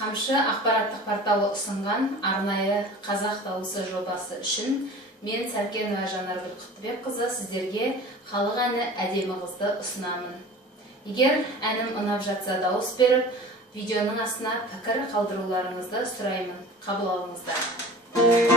Қамшы ақпараттық порталы ұсынған арнайы қазақ дауысы жобасы үшін мен Сәркенова Жанаргүл Құттыбекқызы сіздерге халық әні әдемі қызды ұсынамын. Егер әнім ұнап жатса дауыс беріп, видеоның астына пікір қалдыруларыңызды сұраймын. Қабыл алыңыздар.